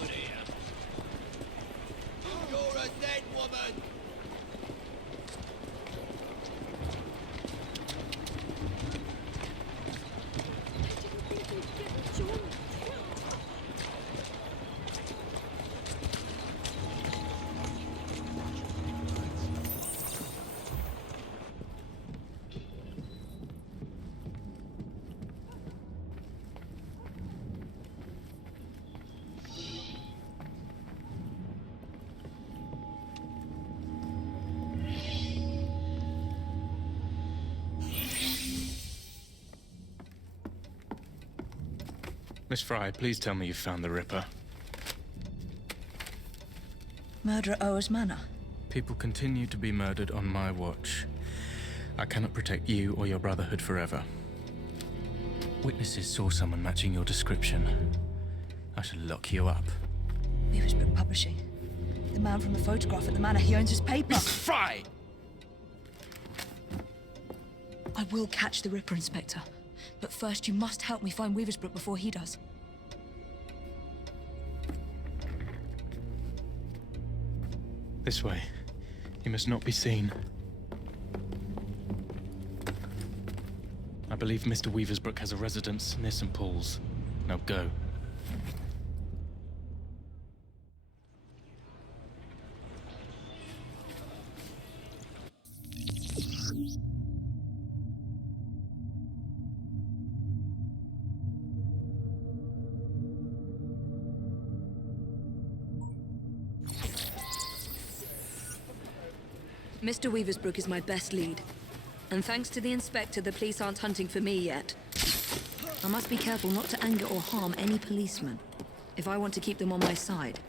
good here. You're a dead woman! Miss Fry, please tell me you found the Ripper. Murder at Oa's Manor? People continue to be murdered on my watch. I cannot protect you or your Brotherhood forever. Witnesses saw someone matching your description. I shall lock you up. Weaver's Book Publishing. The man from the photograph at the manor, he owns his paper. Miss Fry! I will catch the Ripper, Inspector. But first, you must help me find Weaver's Brook before he does. This way. He must not be seen. I believe Mr. Weaver's Brook has a residence near St. Paul's. Now go. Mr. Weaver's Brook is my best lead. And thanks to the Inspector, the police aren't hunting for me yet. I must be careful not to anger or harm any policemen, if I want to keep them on my side.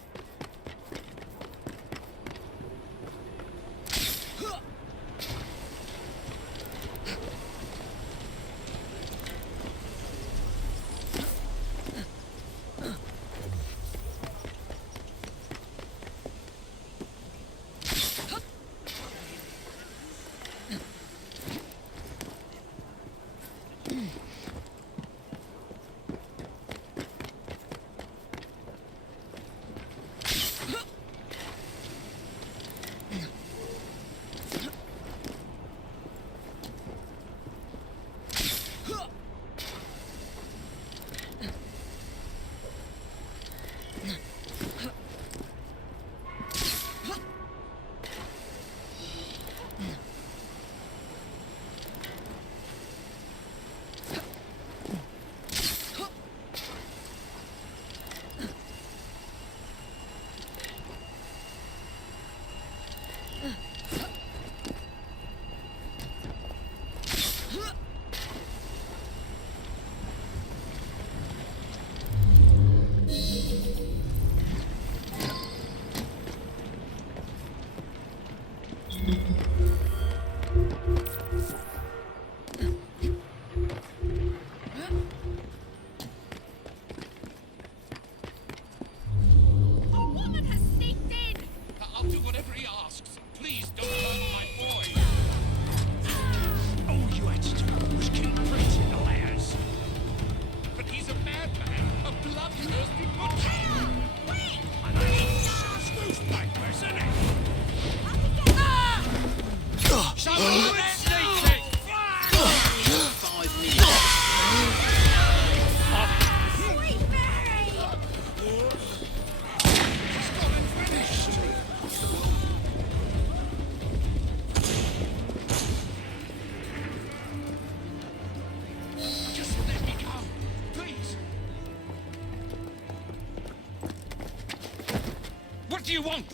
What do you want?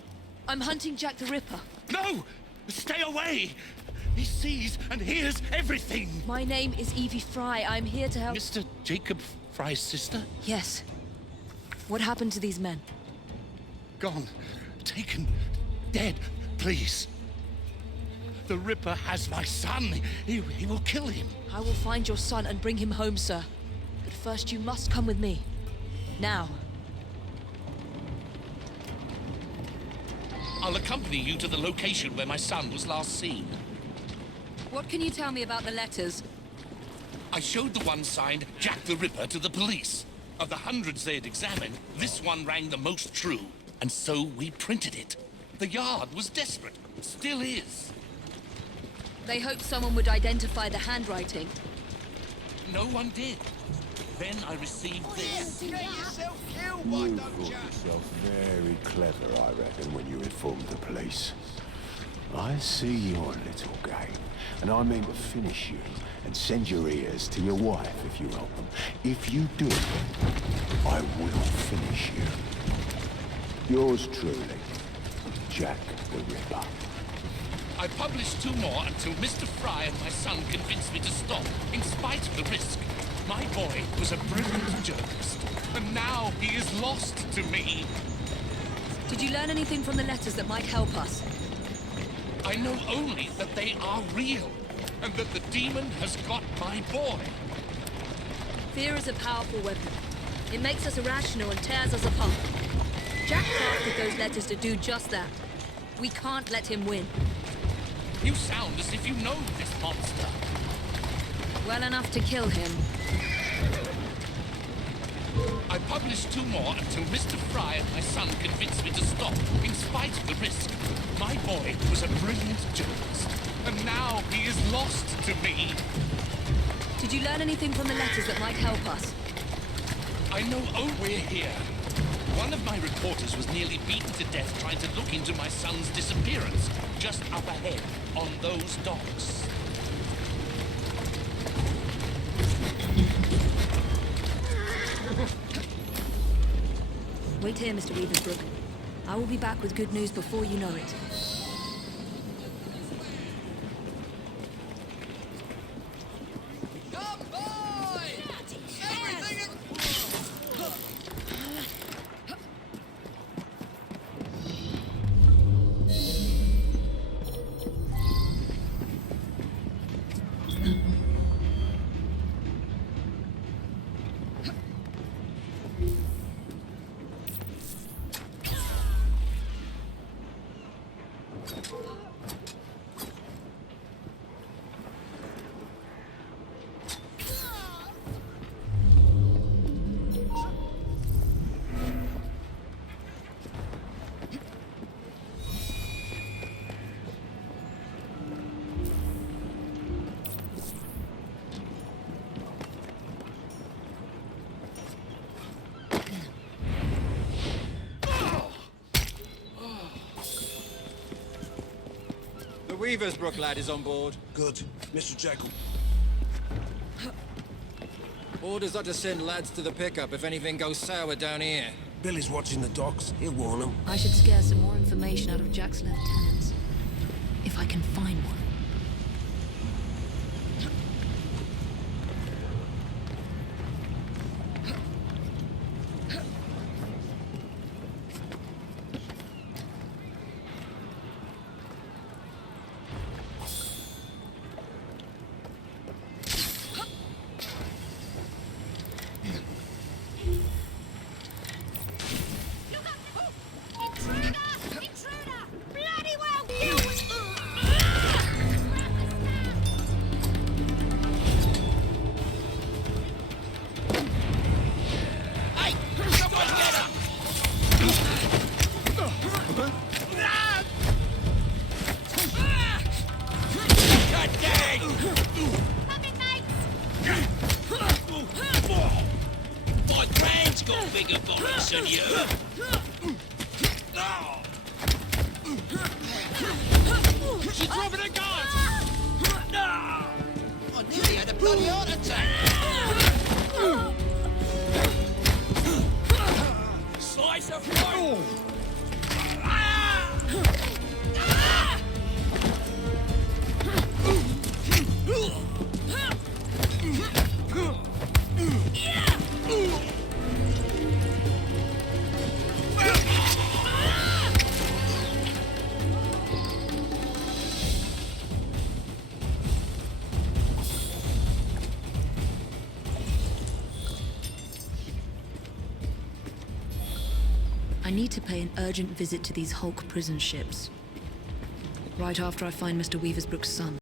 I'm hunting Jack the Ripper. No! Stay away! He sees and hears everything! My name is Evie Fry. I'm here to help... Mr. Jacob Fry's sister? Yes. What happened to these men? Gone. Taken. Dead. Please. The Ripper has my son. He will kill him. I will find your son and bring him home, sir. But first you must come with me. Now. I'll accompany you to the location where my son was last seen. What can you tell me about the letters? I showed the one signed Jack the Ripper to the police. Of the hundreds they had examined, this one rang the most true, and so we printed it. The Yard was desperate. Still is. They hoped someone would identify the handwriting. No one did. Then I received this. You thought yourself very clever, I reckon, when you informed the police. I see your little game, and I mean to finish you and send your ears to your wife if you help them. If you do, I will finish you. Yours truly, Jack the Ripper. I published 2 more until Mr. Fry and my son convinced me to stop, in spite of the risk. My boy was a brilliant journalist, and now he is lost to me. Did you learn anything from the letters that might help us? I know only that they are real, and that the demon has got my boy. Fear is a powerful weapon. It makes us irrational and tears us apart. Jack crafted those letters to do just that. We can't let him win. You sound as if you know this monster. Well enough to kill him. I published 2 more until Mr. Fry and my son convinced me to stop, in spite of the risk. My boy was a brilliant journalist, and now he is lost to me. Did you learn anything from the letters that might help us? I know, oh, we're here. One of my reporters was nearly beaten to death trying to look into my son's disappearance, just up ahead, on those docks. Wait here, Mr. Weaversbrook. I will be back with good news before you know it. The Weaversbrook lad is on board. Good. Mr. Jekyll. Orders are to send lads to the pickup if anything goes sour down here. Billy's watching the docks. He'll warn them. I should scare some more information out of Jack's lieutenants. If I can find one. Than you. She's dropping a guard! I nearly had a bloody heart attack. Slice of throat! I need to pay an urgent visit to these Hulk prison ships. Right after I find Mr. Weaversbrook's son.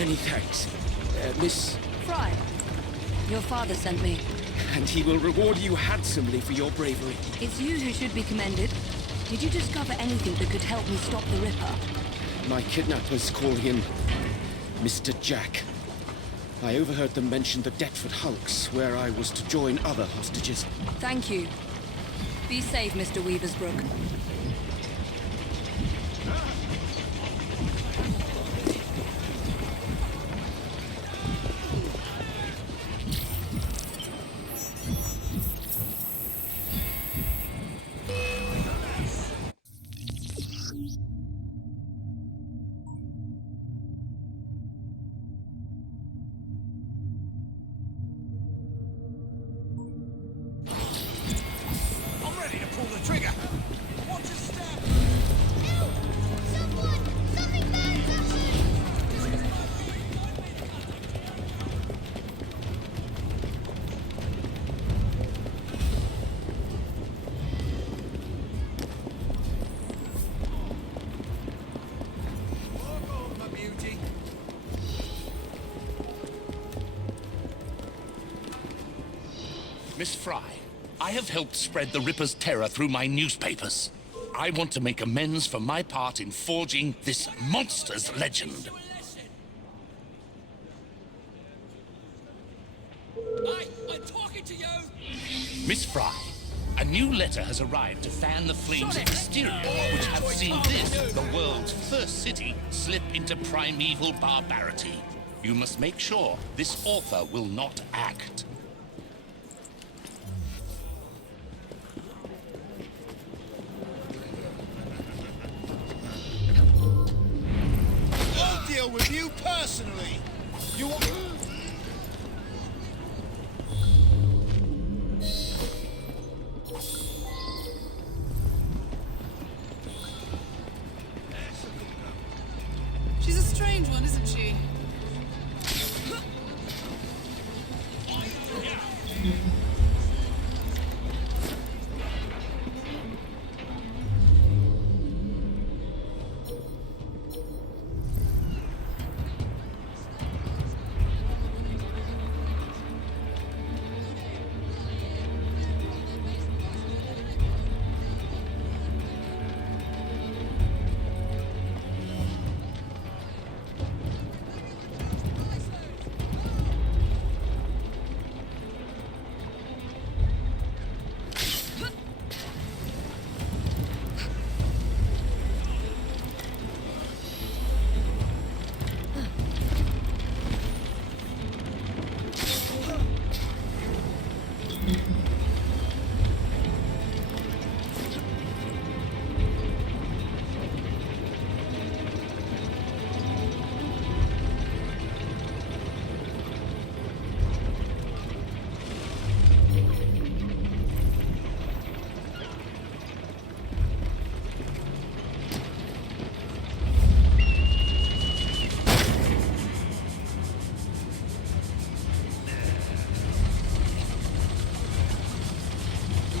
Many thanks. Miss... Fry, your father sent me. And he will reward you handsomely for your bravery. It's you who should be commended. Did you discover anything that could help me stop the Ripper? My kidnappers call him Mr. Jack. I overheard them mention the Deptford Hulks, where I was to join other hostages. Thank you. Be safe, Mr. Weaversbrook. I'm ready to pull the trigger. Watch us stab. Walk on, my beauty. Miss Fry, I have helped spread the Ripper's terror through my newspapers. I want to make amends for my part in forging this monster's legend. I'm talking to you. Miss Fry, a new letter has arrived to fan the flames of hysteria, which have seen this, the world's first city, slip into primeval barbarity. You must make sure this author will not act. I'll deal with you personally. You want... She's a strange one, isn't she?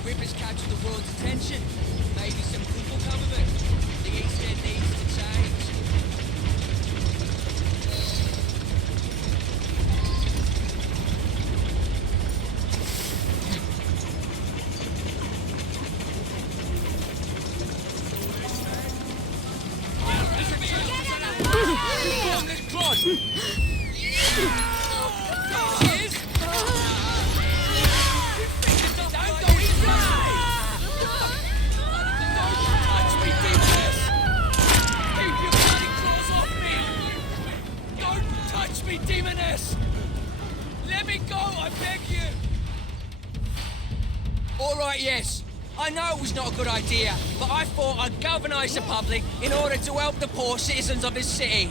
Ripper's captured the world's attention. Maybe some good will come of it. The East End needs to change. Demoness! Let me go, I beg you! Alright, yes. I know it was not a good idea, but I thought I'd galvanise the public in order to help the poor citizens of this city.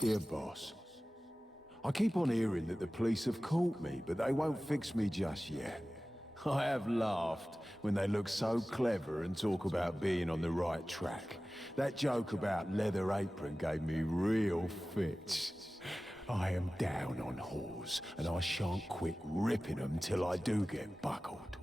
Dear boss, I keep on hearing that the police have caught me, but they won't fix me just yet. I have laughed when they look so clever and talk about being on the right track. That joke about leather apron gave me real fits. I am down on whores, and I shan't quit ripping them till I do get buckled.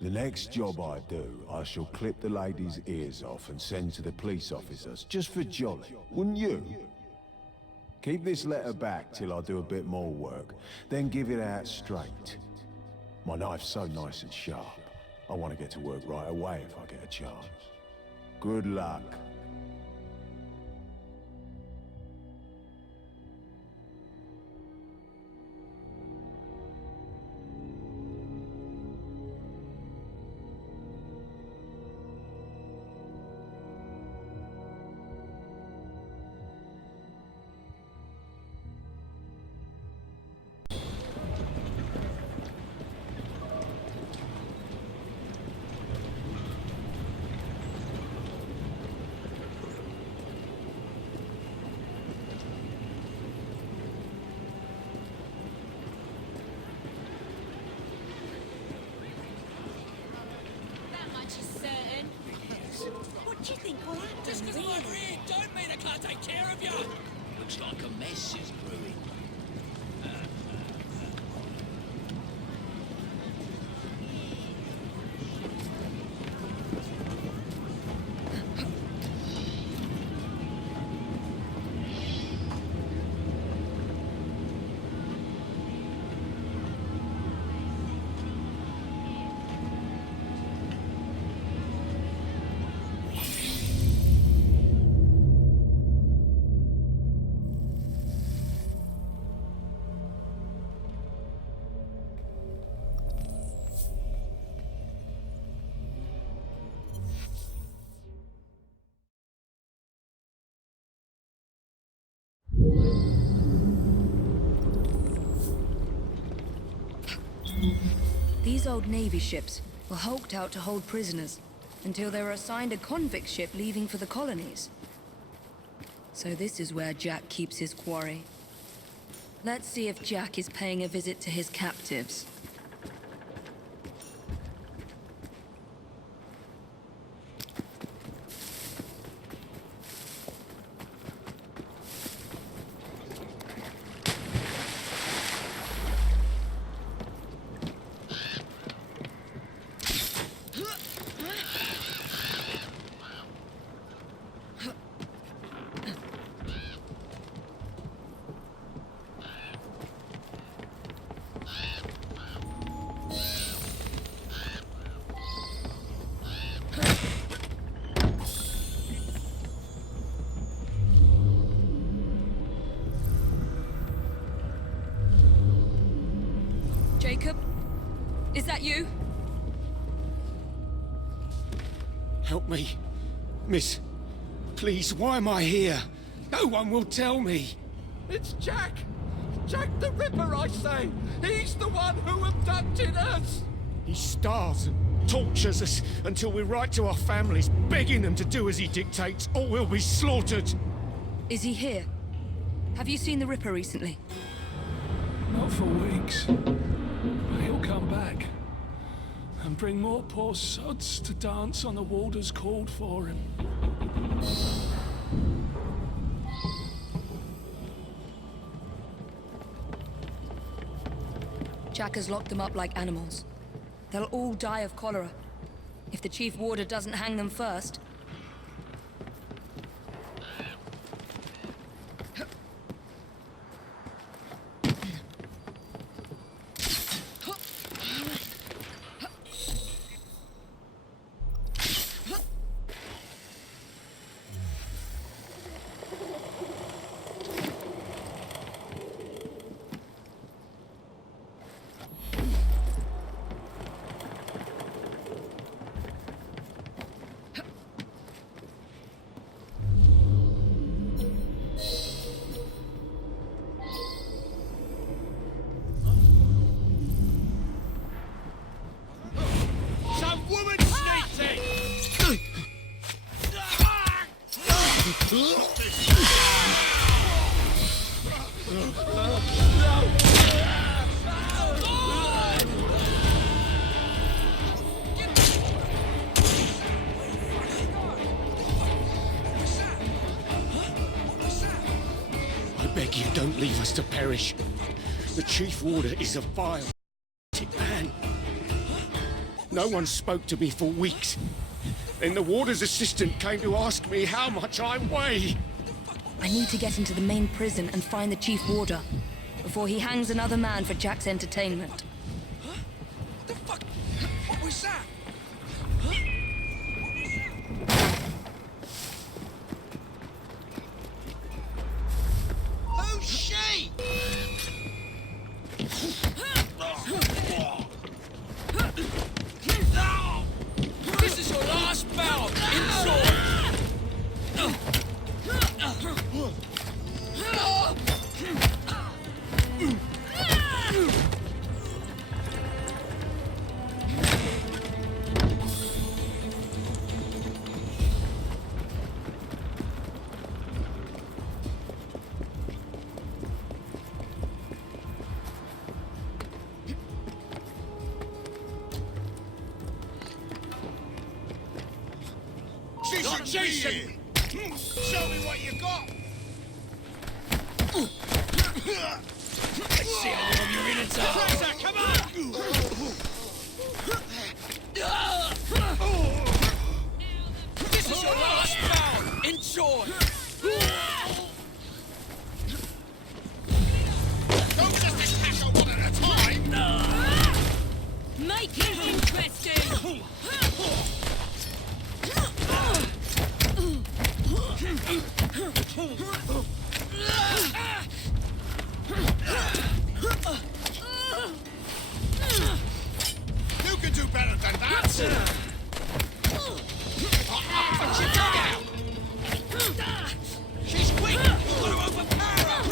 The next job I do, I shall clip the lady's ears off and send to the police officers, just for jolly, wouldn't you? Keep this letter back till I do a bit more work, then give it out straight. My knife's so nice and sharp, I want to get to work right away if I get a chance. Good luck. That much is certain. What do you think will happen, Just because I'm over really? here don't mean I can't take care of you! Looks like a mess is brewing. These old Navy ships were hulked out to hold prisoners until they were assigned a convict ship leaving for the colonies. So this is where Jack keeps his quarry. Let's see if Jack is paying a visit to his captives. Jacob? Is that you? Help me. Miss, please, why am I here? No one will tell me. It's Jack! Jack the Ripper, I say! He's the one who abducted us! He starves and tortures us until we write to our families, begging them to do as he dictates, or we'll be slaughtered. Is he here? Have you seen the Ripper recently? Not for weeks. But he'll come back. And bring more poor sods to dance on the warders called for him. Jack has locked them up like animals. They'll all die of cholera. If the chief warder doesn't hang them first. I beg you, don't leave us to perish. The Chief Warder is a vile man. No one spoke to me for weeks. Then the Warder's assistant came to ask me how much I weigh. I need to get into the main prison and find the Chief Warder before he hangs another man for Jack's entertainment. What the fuck? What was that? Who's she? This is your last bout. Insult. Jason! Show me what you got! Let's see how warm your innards are. Fraser, come on! This is your last bout. Enjoy. Don't just attack her one at a time! Make it interesting! You can do better than that! Put your gun out! She's quick. You've got to overpower her.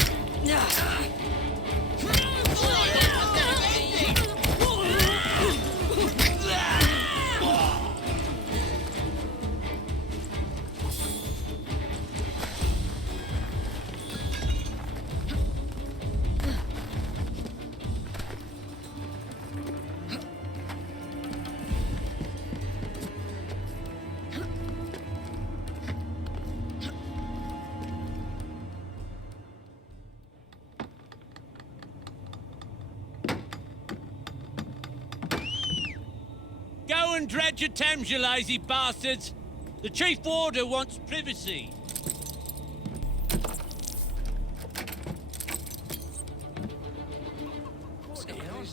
Go and dredge your Thames, you lazy bastards! The Chief Warder wants privacy.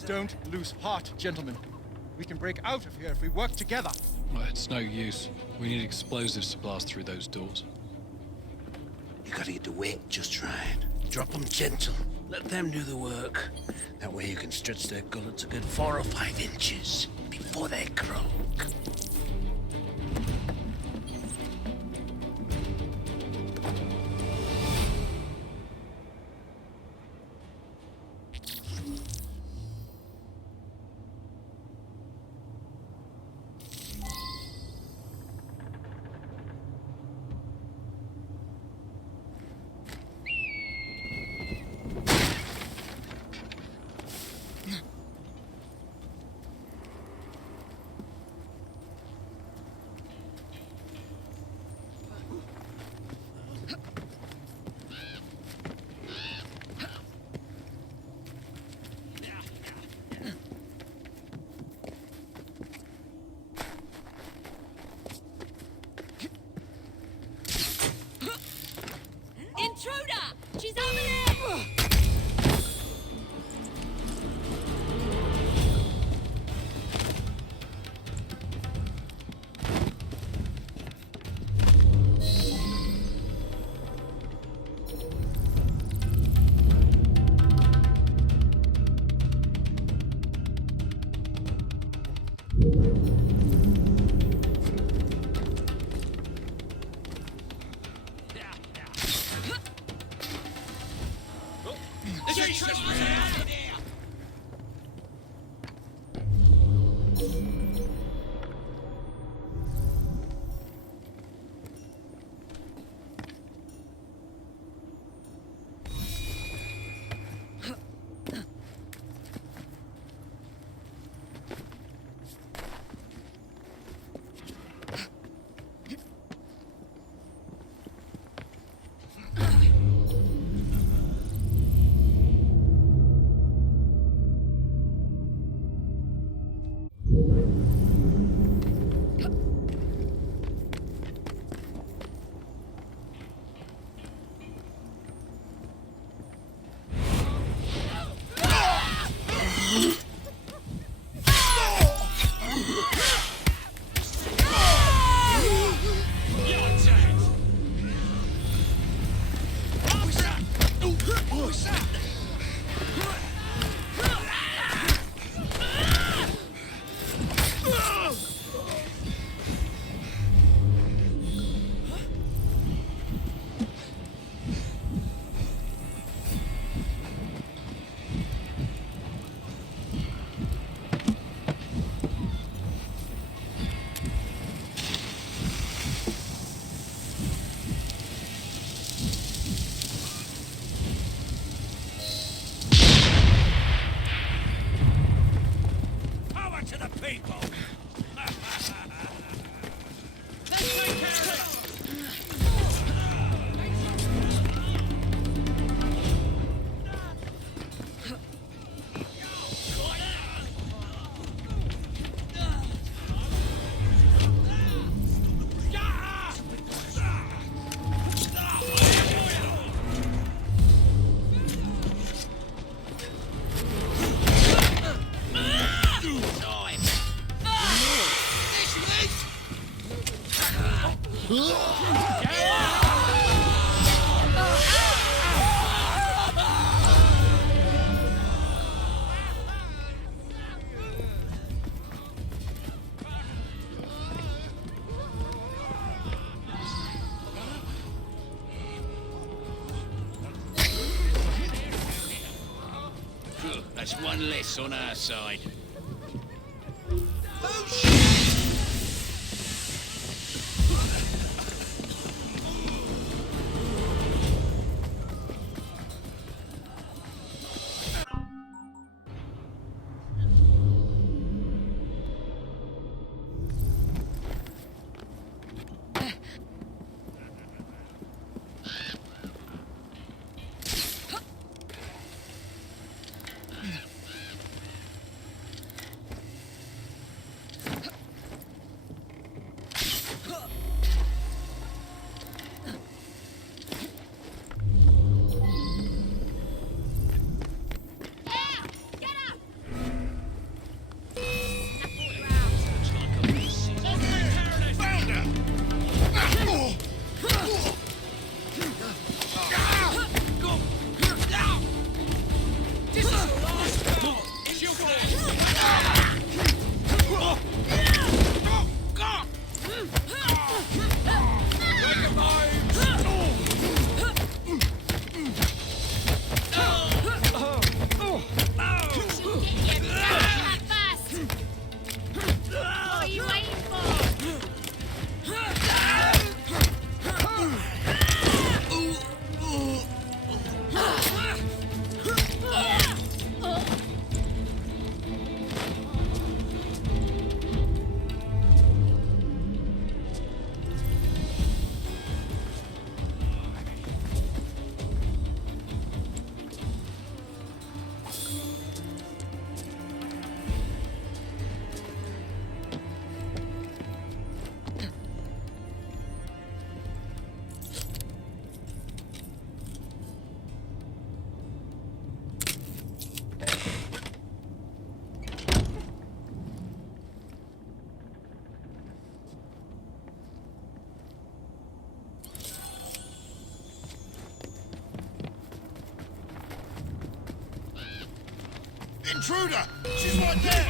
Don't lose heart, gentlemen. We can break out of here if we work together. Well, it's no use. We need explosives to blast through those doors. You gotta get the weight just right. Drop them gentle. Let them do the work. That way you can stretch their gullets a good 4 or 5 inches before they croak. Intruder! She's over there! That's one less on our side. Intruder! She's right there!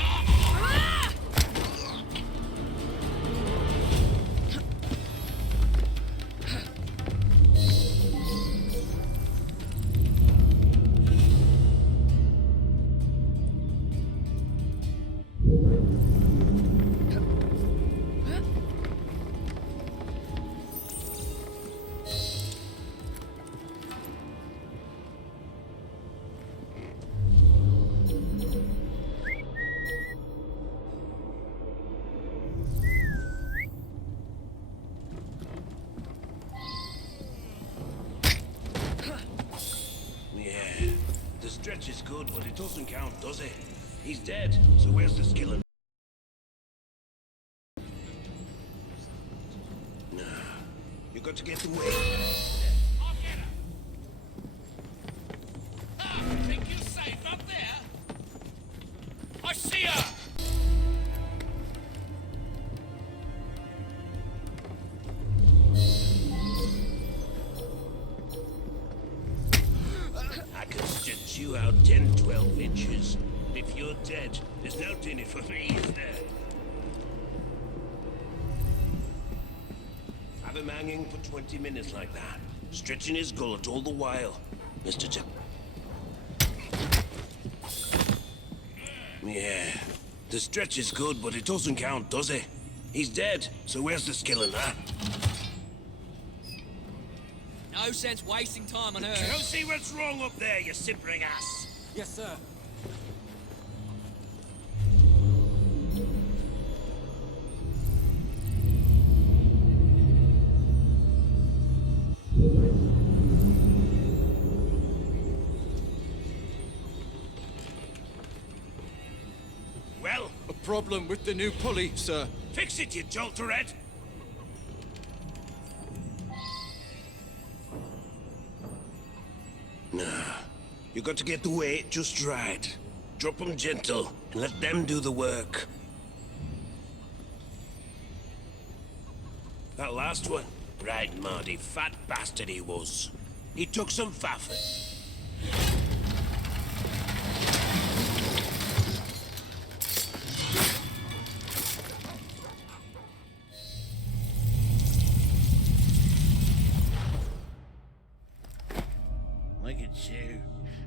Stretch is good, but it doesn't count, does it? He's dead, so where's the skillet? Nah, you got to get the way. I'll get her. Ah, think you're safe up there? I see her! You out 10, 12 inches. If you're dead, there's no dinner for me, is there? Have him hanging for 20 minutes like that, stretching his gullet all the while, Mr. Jack. Yeah, the stretch is good, but it doesn't count, does it? He's dead, so where's the skillet, huh? No sense wasting time on her. Go see what's wrong up there, you simpering ass. Yes, sir. Well? A problem with the new pulley, sir. Fix it, you jolterhead! Nah. You got to get the weight just right. Drop them gentle, and let them do the work. That last one? Right, Marty, fat bastard he was. He took some faffing. Look at you.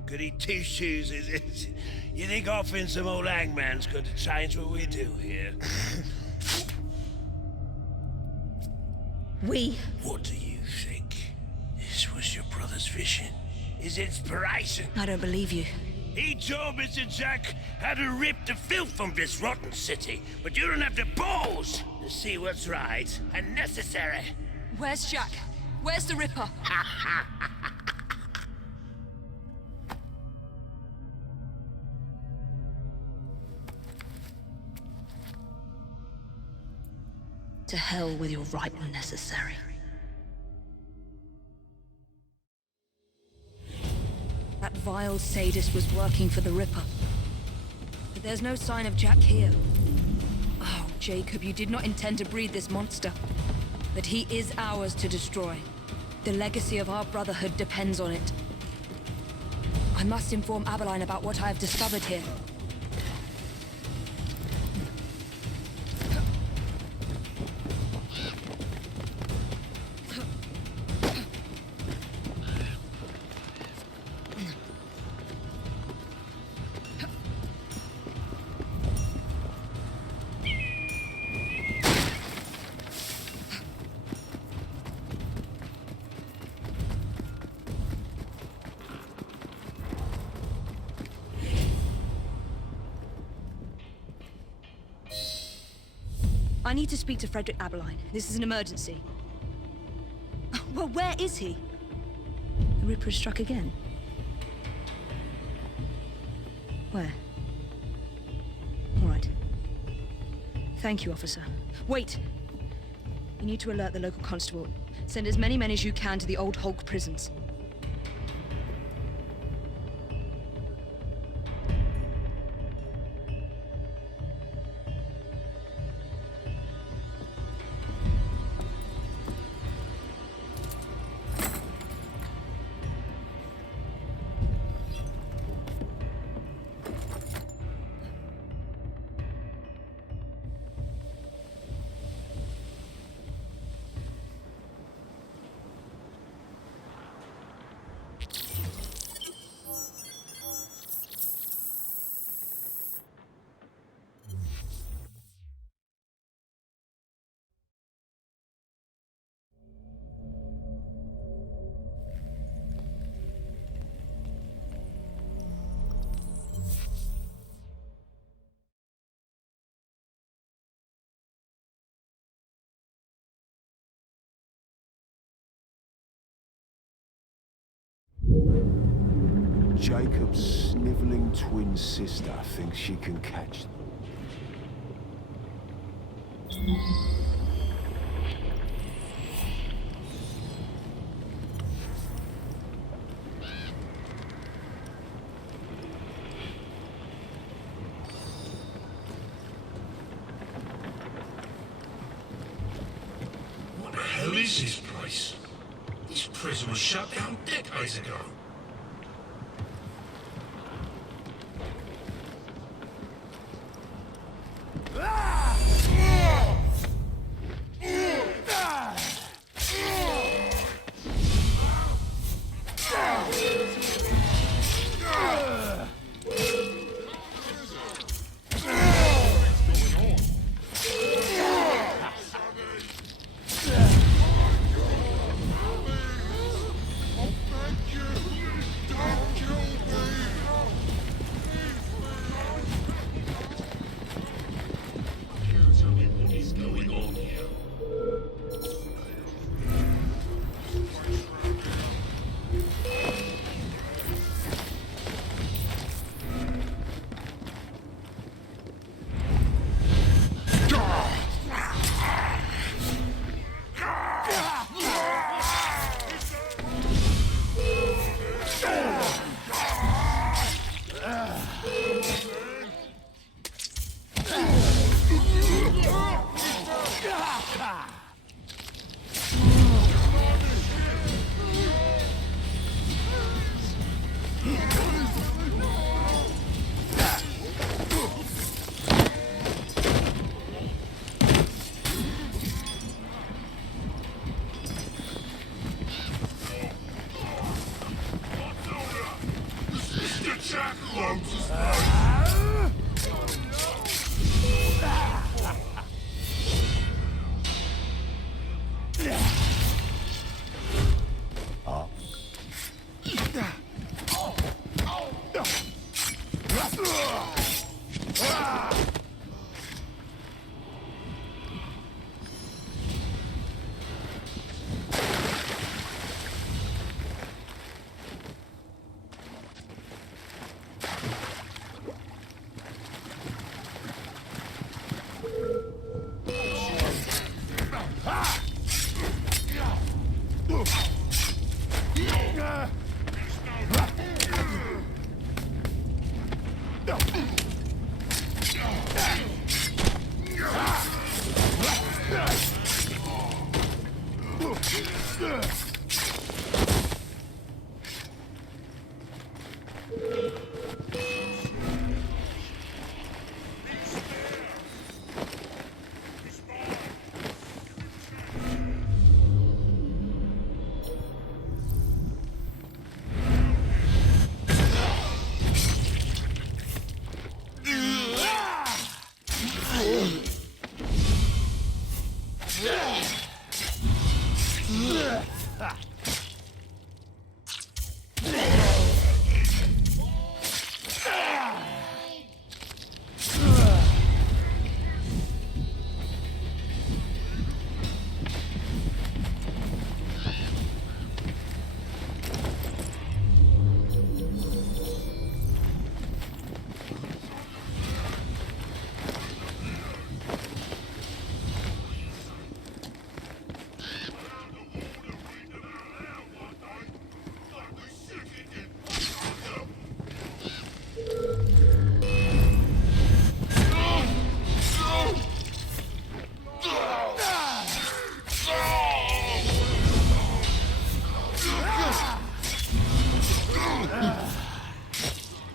Goody two-shoes, is it? You think offering some old hangman's going to change what we do here? We? What do you think? This was your brother's vision? His inspiration? I don't believe you. He told Mr. Jack how to rip the filth from this rotten city, but you don't have the balls to see what's right and necessary. Where's Jack? Where's the Ripper? To hell with your right and necessary. That vile sadist was working for the Ripper. But there's no sign of Jack here. Oh, Jacob, you did not intend to breed this monster. But he is ours to destroy. The legacy of our brotherhood depends on it. I must inform Abeline about what I have discovered here. I need to speak to Frederick Abeline. This is an emergency. Well, where is he? The Ripper has struck again. Where? All right. Thank you, officer. Wait! You need to alert the local constable. Send as many men as you can to the old Hulk prisons. Jacob's sniveling twin sister thinks she can catch them. What the hell is this place? This prison was shut down decades ago. Thank you!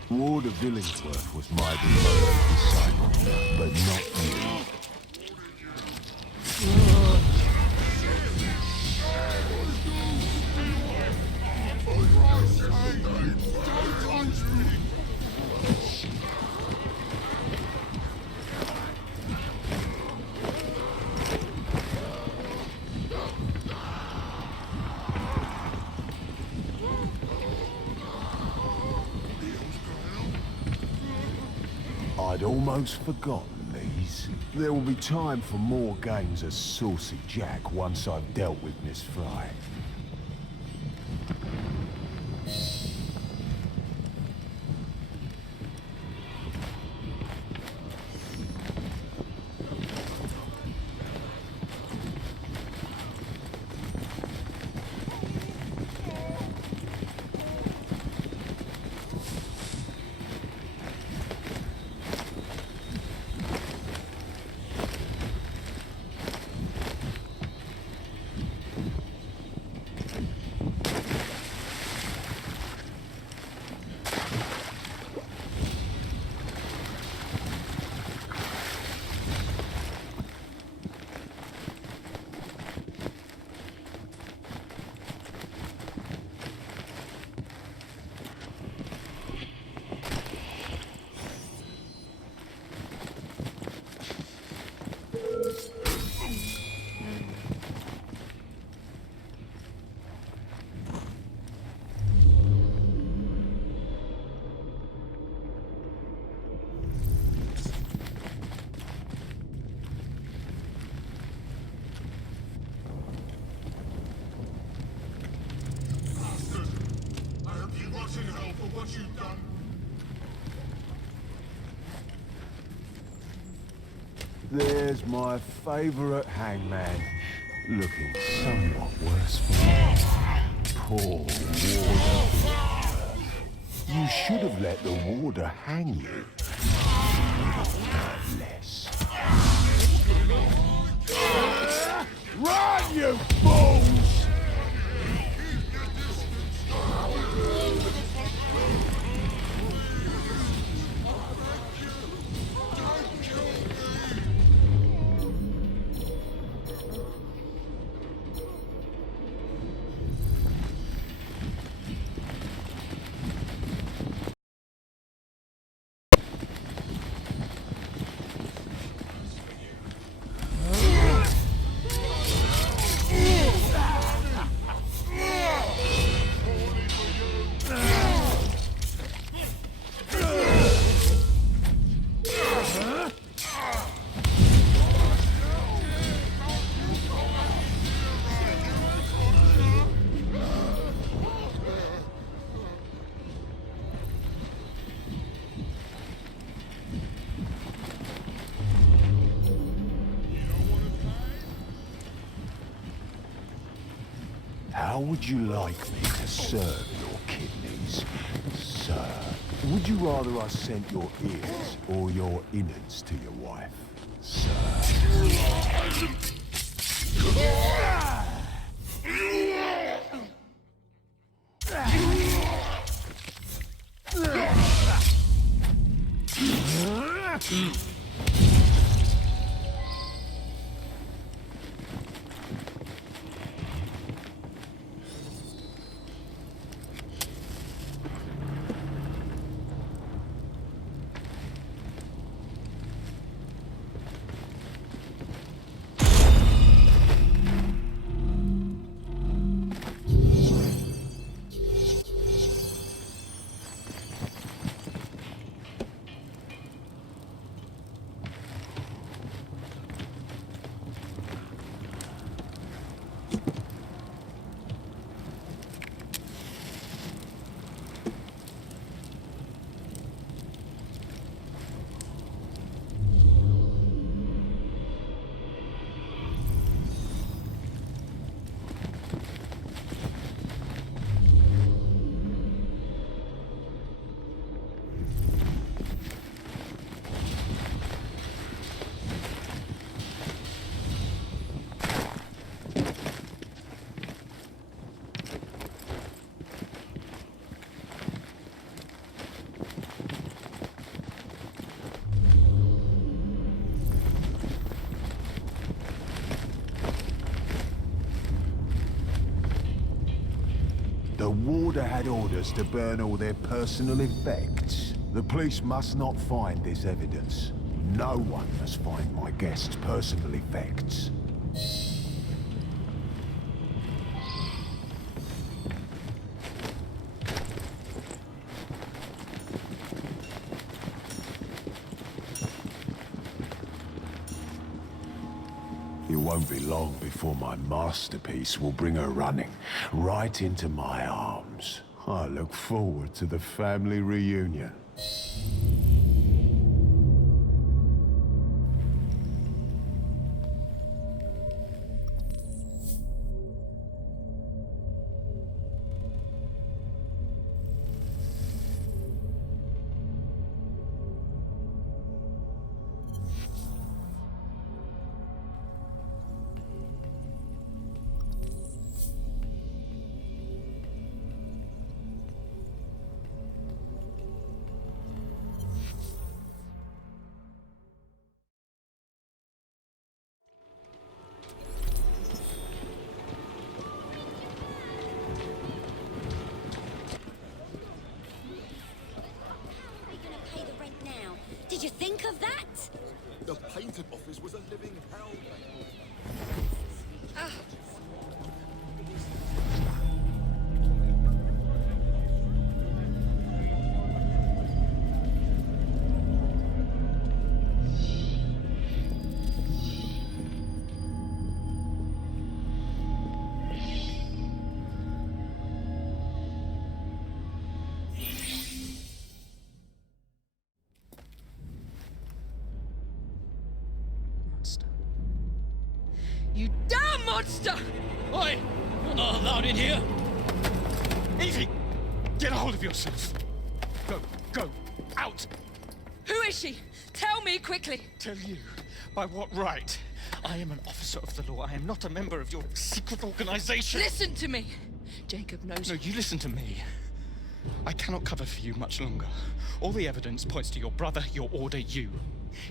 Warder Villingsworth was my beloved disciple, but not you. I'd almost forgotten these. There will be time for more games of Saucy Jack once I've dealt with Miss Fry. There's my favourite hangman, looking somewhat worse for wear. Poor warder. You should have let the warder hang you. Less. Run, you fools! How would you like me to serve your kidneys, sir? Would you rather I sent your ears or your innards to your wife, sir? The warder had orders to burn all their personal effects. The police must not find this evidence. No one must find my guest's personal effects. It won't be long before my masterpiece will bring her running right into my arms. I look forward to the family reunion. Did you think of that? The patent office was a living hell. You damn monster! Oi! You're not allowed in here! Evie! Get a hold of yourself! Go! Out! Who is she? Tell me quickly! Tell you? By what right? I am an officer of the law. I am not a member of your secret organization! Listen to me! Jacob knows... No, you listen to me. I cannot cover for you much longer. All the evidence points to your brother, your order, you.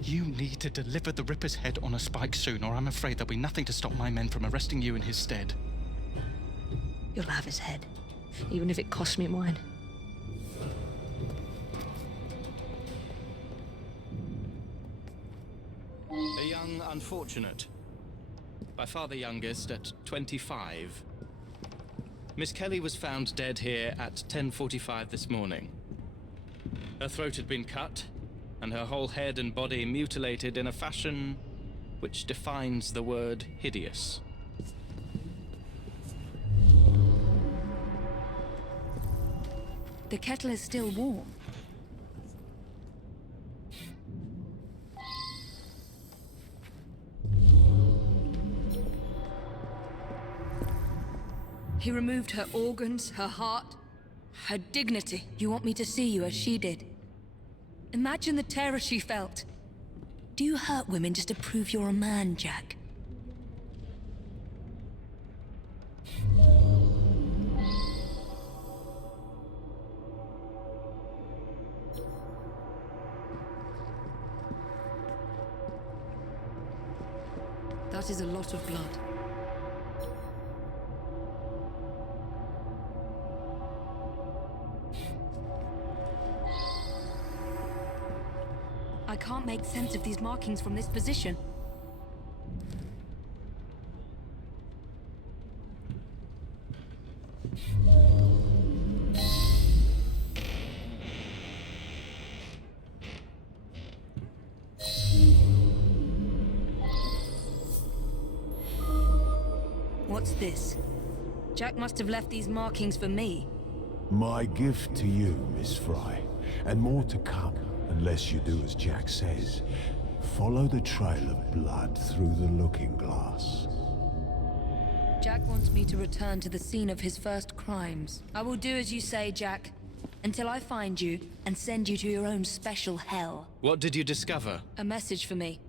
You need to deliver the Ripper's head on a spike soon, or I'm afraid there'll be nothing to stop my men from arresting you in his stead. You'll have his head, even if it costs me mine. A young unfortunate. By far the youngest, at 25. Miss Kelly was found dead here at 10:45 this morning. Her throat had been cut, and her whole head and body mutilated in a fashion which defines the word hideous. The kettle is still warm. He removed her organs, her heart, her dignity. You want me to see you as she did? Imagine the terror she felt. Do you hurt women just to prove you're a man, Jack? That is a lot of blood. I can't make sense of these markings from this position. What's this? Jack must have left these markings for me. My gift to you, Miss Fry. And more to come, unless you do as Jack says. Follow the trail of blood through the looking glass. Jack wants me to return to the scene of his first crimes. I will do as you say, Jack. Until I find you and send you to your own special hell. What did you discover? A message for me.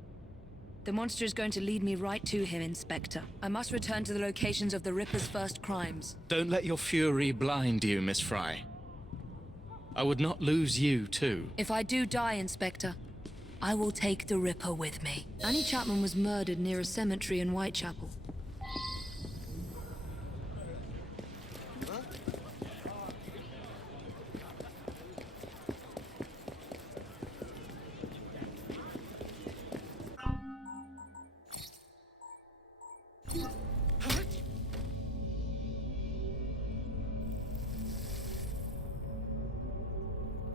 The monster is going to lead me right to him, Inspector. I must return to the locations of the Ripper's first crimes. Don't let your fury blind you, Miss Fry. I would not lose you, too. If I do die, Inspector, I will take the Ripper with me. Annie Chapman was murdered near a cemetery in Whitechapel.